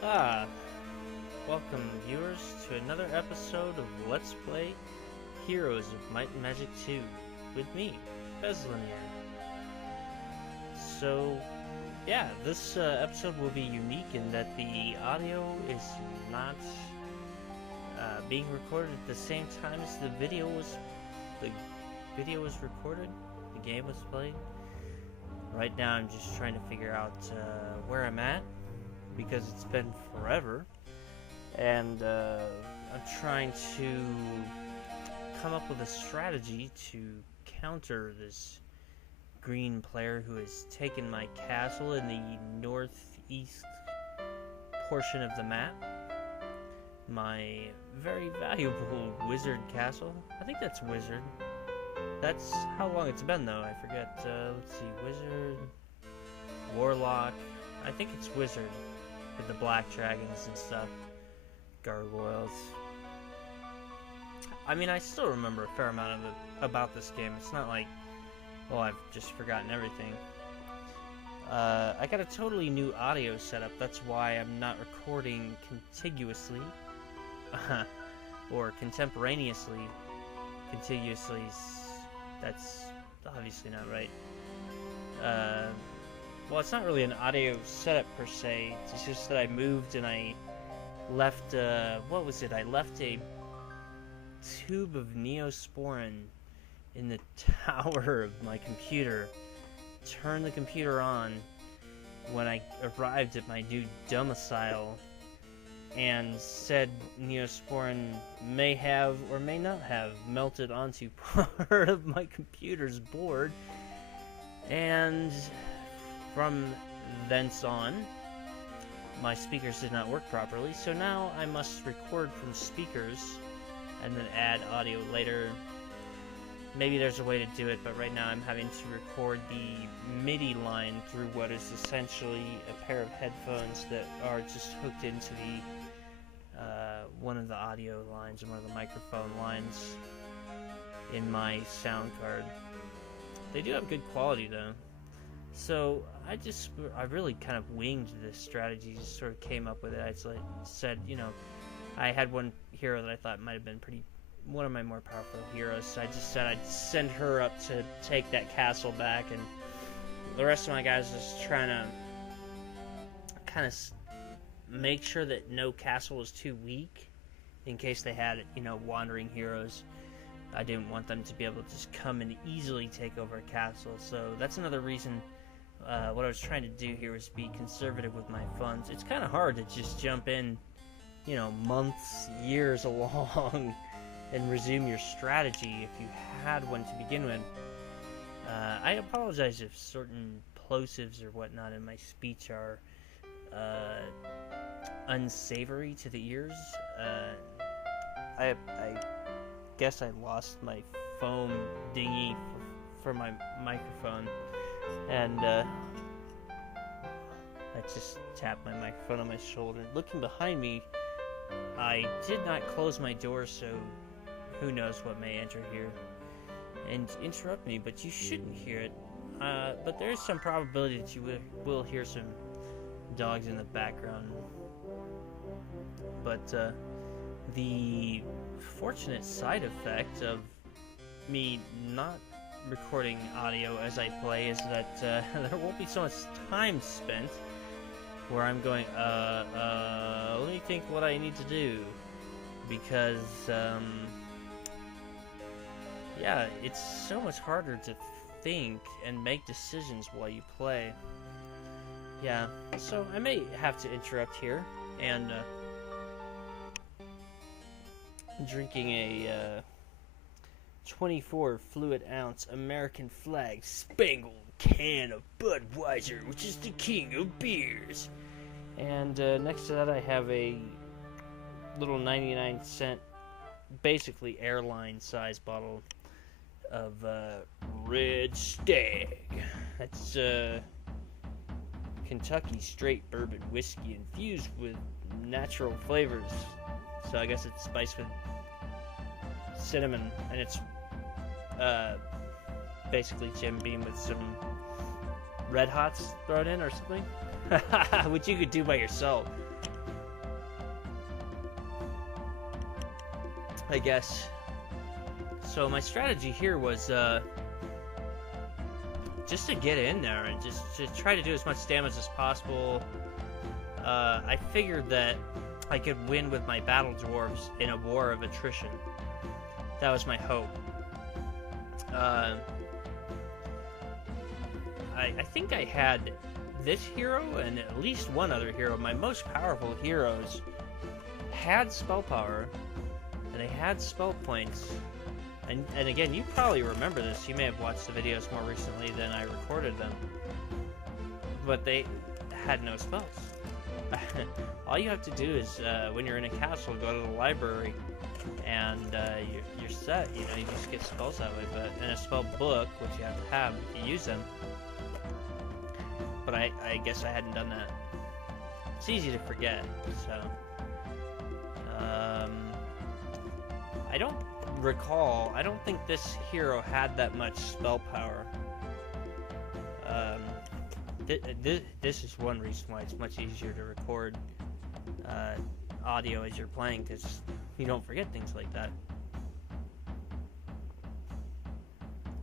Ah, welcome viewers to another episode of Let's Play Heroes of Might and Magic 2 with me, Bezlanier. So, yeah, this episode will be unique in that the audio is not being recorded at the same time as the video was recorded, the game was played. Right now I'm just trying to figure out where I'm at, because it's been forever, and I'm trying to come up with a strategy to counter this green player who has taken my castle in the northeast portion of the map. My very valuable wizard castle. I think that's wizard. That's how long it's been though, I forget. Let's see, wizard, warlock, I think it's wizard. With the black dragons and stuff, gargoyles. I mean, I still remember a fair amount of it about this game. It's not like, well, I've just forgotten everything. I got a totally new audio setup. That's why I'm not recording contiguously, or contemporaneously. Contiguously, that's obviously not right. Well, it's not really an audio setup per se. It's just that I moved and I left, what was it? I left a tube of Neosporin in the tower of my computer. Turned the computer on when I arrived at my new domicile, and said Neosporin may have or may not have melted onto part of my computer's board, and from thence on, my speakers did not work properly, so now I must record from speakers and then add audio later. Maybe there's a way to do it, but right now I'm having to record the MIDI line through what is essentially a pair of headphones that are just hooked into the one of the audio lines and one of the microphone lines in my sound card. They do have good quality though. So I really kind of winged this strategy, just sort of came up with it. I said, you know, I had one hero that I thought might have been one of my more powerful heroes, so I just said I'd send her up to take that castle back, and the rest of my guys just trying to kind of make sure that no castle was too weak in case they had, you know, wandering heroes. I didn't want them to be able to just come and easily take over a castle, so that's another reason. What I was trying to do here was be conservative with my funds. It's kind of hard to just jump in, you know, months, years along and resume your strategy if you had one to begin with. I apologize if certain plosives or whatnot in my speech are unsavory to the ears. I guess I lost my foam dinghy for my microphone, and I just tapped my microphone on my shoulder. Looking behind me, I did not close my door, so who knows what may enter here and interrupt me, but you shouldn't hear it. But there is some probability that you will hear some dogs in the background. But the fortunate side effect of me not recording audio as I play is that there won't be so much time spent where I'm going, let me think what I need to do, because, yeah, it's so much harder to think and make decisions while you play. Yeah, so I may have to interrupt here, and, drinking a, 24 fluid ounce American flag spangled can of Budweiser, which is the king of beers. And next to that I have a little 99-cent, basically airline size bottle of Red Stag. That's Kentucky straight bourbon whiskey infused with natural flavors. So I guess it's spiced with cinnamon, and it's basically Jim Beam with some Red Hots thrown in or something, which you could do by yourself. I guess. So my strategy here was just to get in there and just to try to do as much damage as possible. I figured that I could win with my battle dwarves in a war of attrition. That was my hope. I think I had this hero and at least one other hero. My most powerful heroes had spell power, and they had spell points. And again, you probably remember this. You may have watched the videos more recently than I recorded them. But they had no spells. All you have to do is, when you're in a castle, go to the library, and you're set. You know, you just get spells that way. But in a spell book, which you have to have if you use them. But I guess I hadn't done that. It's easy to forget, so... I don't recall. I don't think this hero had that much spell power. This is one reason why it's much easier to record audio as you're playing, because you don't forget things like that.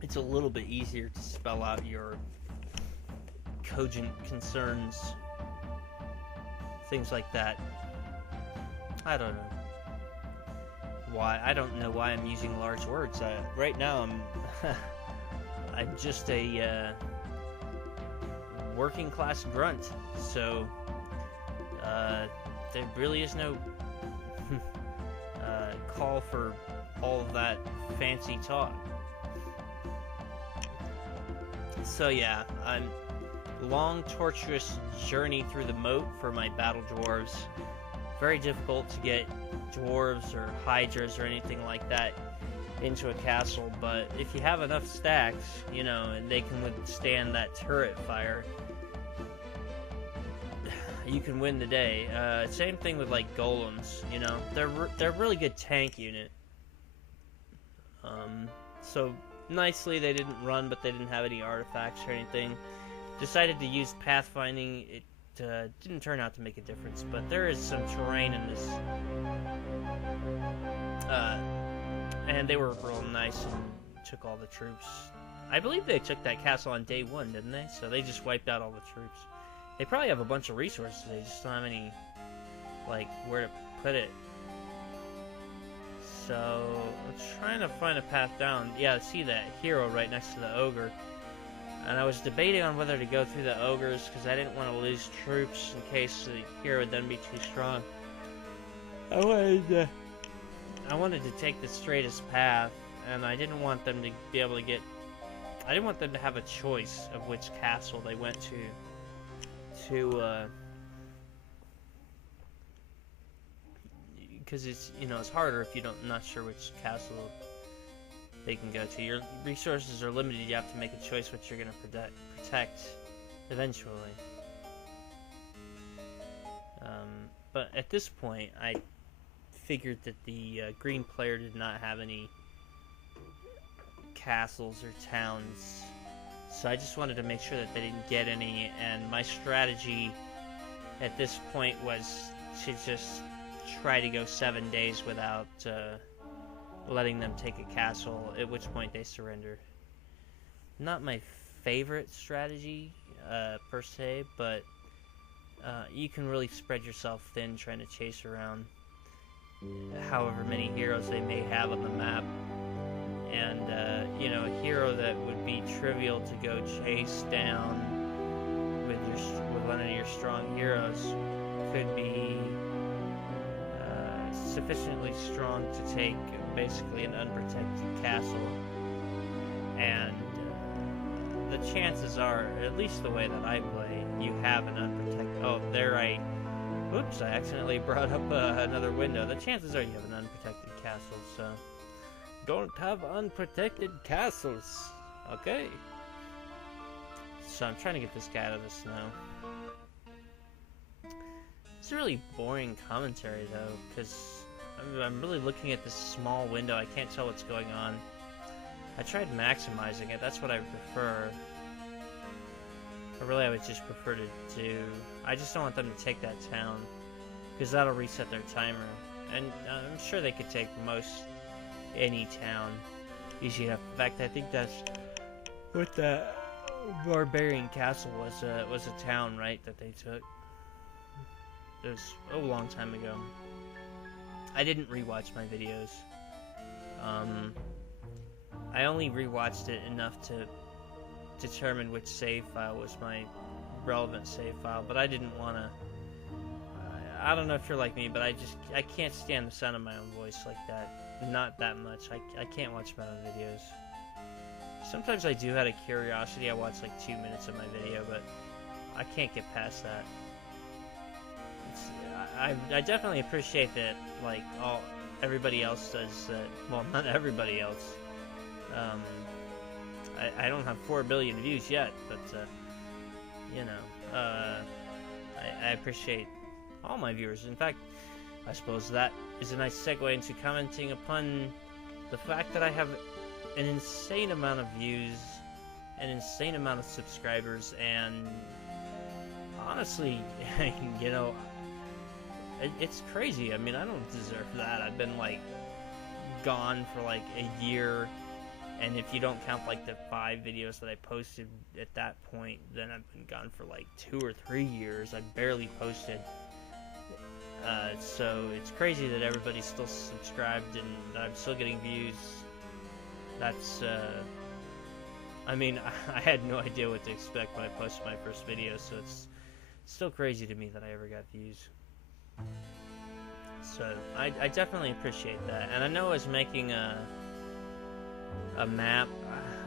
It's a little bit easier to spell out your cogent concerns, things like that. I don't know why. I don't know why I'm using large words. Right now I'm I'm just a working class grunt, so there really is no call for all of that fancy talk. So yeah, I'm long, tortuous journey through the moat for my battle dwarves. Very difficult to get dwarves or hydras or anything like that into a castle, but if you have enough stacks, you know, and they can withstand that turret fire, you can win the day. Same thing with like golems, you know, they're a really good tank unit. So nicely they didn't run, but they didn't have any artifacts or anything. Decided to use pathfinding. It didn't turn out to make a difference, but there is some terrain in this. And they were real nice and took all the troops. I believe they took that castle on day one, didn't they? So they just wiped out all the troops. They probably have a bunch of resources, they just don't have any, like, where to put it. So, I'm trying to find a path down. Yeah, see that hero right next to the ogre. And I was debating on whether to go through the ogres, because I didn't want to lose troops in case the hero would then be too strong. I wanted to take the straightest path, and I didn't want them to be able to get... I didn't want them to have a choice of which castle they went to because it's, you know, it's harder if you not sure which castle they can go to. Your resources are limited. You have to make a choice what you're going to protect eventually. But at this point, I figured that the green player did not have any castles or towns, so I just wanted to make sure that they didn't get any, and my strategy at this point was to just try to go 7 days without letting them take a castle, at which point they surrendered. Not my favorite strategy, per se, but you can really spread yourself thin trying to chase around however many heroes they may have on the map. And, you know, a hero that would be trivial to go chase down with one of your strong heroes could be sufficiently strong to take basically an unprotected castle. And the chances are, at least the way that I play, you have an unprotected... Oh, there Oops, I accidentally brought up another window. The chances are you have an unprotected castle, so... Don't have unprotected castles. Okay. So I'm trying to get this guy out of the snow. It's a really boring commentary, though, because I'm really looking at this small window. I can't tell what's going on. I tried maximizing it. That's what I prefer. But really, I would just prefer to do... I just don't want them to take that town, because that'll reset their timer. And I'm sure they could take most any town easy enough. In fact, I think that's what the Barbarian Castle was a town, right, that they took. It was a long time ago. I didn't rewatch my videos. I only rewatched it enough to determine which save file was my relevant save file, but I didn't want to. I don't know if you're like me, but I can't stand the sound of my own voice like that. Not that much. I can't watch my own videos. Sometimes I do out of curiosity. I watch like 2 minutes of my video, but I can't get past that. I definitely appreciate that, like, everybody else does that. Well, not everybody else. I don't have 4 billion views yet, but, you know, I appreciate all my viewers. In fact, I suppose that is a nice segue into commenting upon the fact that I have an insane amount of views, an insane amount of subscribers, and honestly, you know, it's crazy. I mean, I don't deserve that. I've been, like, gone for, like, a year, and if you don't count, like, the 5 videos that I posted at that point, then I've been gone for, like, 2 or 3 years. I barely posted. So it's crazy that everybody's still subscribed and that I'm still getting views. That's, I mean, I had no idea what to expect when I posted my first video, so it's still crazy to me that I ever got views. So, I definitely appreciate that. And I know I was making a map.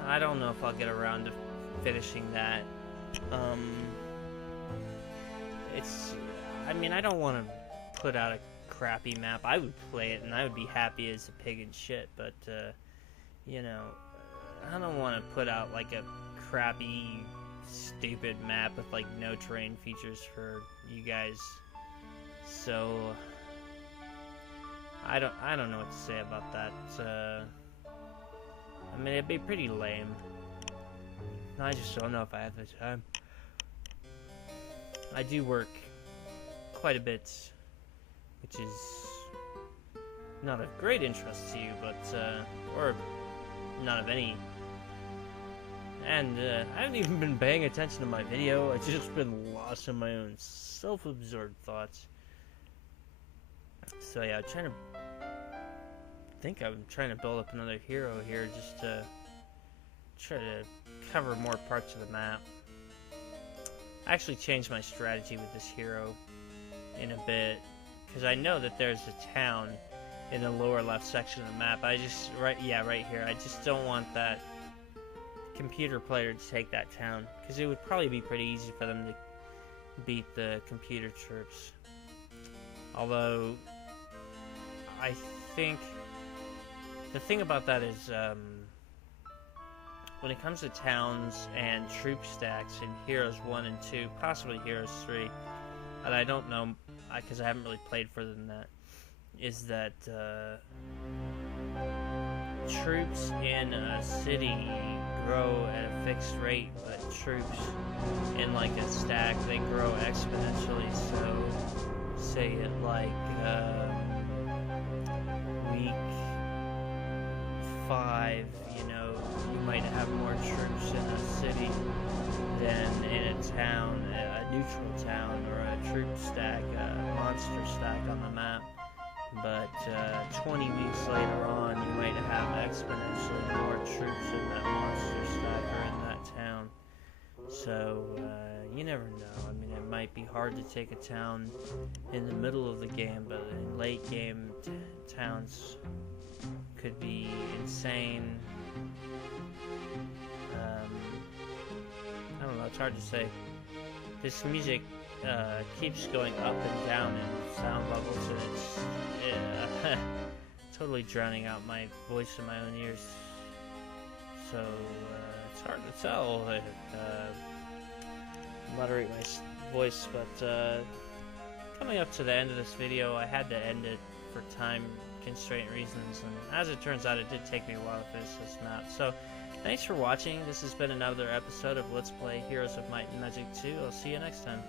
I don't know if I'll get around to finishing that. I mean, I don't want to put out a crappy map. I would play it and I would be happy as a pig in shit, but, you know, I don't want to put out, like, a crappy, stupid map with, like, no terrain features for you guys. So, I don't know what to say about that. I mean, it'd be pretty lame. I just don't know if I have the time. I do work quite a bit, which is not of great interest to you, but, or not of any. And, I haven't even been paying attention to my video. I've just been lost in my own self-absorbed thoughts. So yeah, I'm trying to build up another hero here just to try to cover more parts of the map. I actually changed my strategy with this hero in a bit, because I know that there's a town in the lower left section of the map. Right here. I just don't want that computer player to take that town, because it would probably be pretty easy for them to beat the computer troops. Although, I think the thing about that is, when it comes to towns and troop stacks in Heroes 1 and 2, possibly Heroes 3, and I don't know, because I haven't really played further than that, is that troops in a city grow at a fixed rate, but troops in, like, a stack, they grow exponentially. So, say it like week 5, you know, you might have more troops in a city than in a town, a neutral town, or a troop stack, a monster stack on the map. But 20 weeks later on, you might have exponentially more troops in that monster stack or in that town. So, you never know. I mean, it might be hard to take a town in the middle of the game, but in late game, towns could be insane. I don't know, it's hard to say. This music keeps going up and down in sound levels, and it's totally drowning out my voice in my own ears. So, it's hard to tell. Moderate my voice, but coming up to the end of this video, I had to end it for time constraint reasons, and as it turns out, it did take me a while to finish this map. So, thanks for watching. This has been another episode of Let's Play Heroes of Might and Magic 2. I'll see you next time.